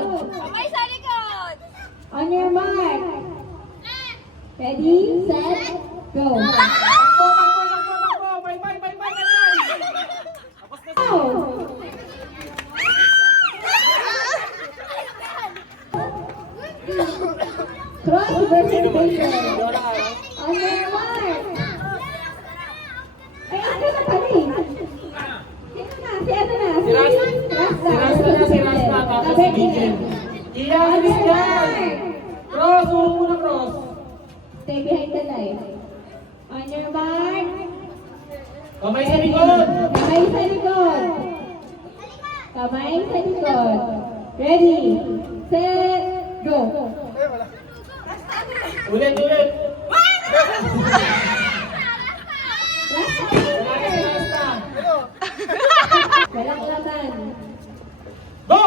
likod. Kamay sa likod. On your mark. Ready, set, go. Cross versus bacon. On your mark. Ay, ano na pala eh? Sino na? Si ano na? Si Rasta. Tapos si Bigel. Iyan, Bigel! Cross, ulo muna cross. Stay behind the line. On your mark. Kamay sa likod. Kamay sa likod. Kamay sa likod. Ready, set, go. Ulit. Rasta. Walang laman. Go!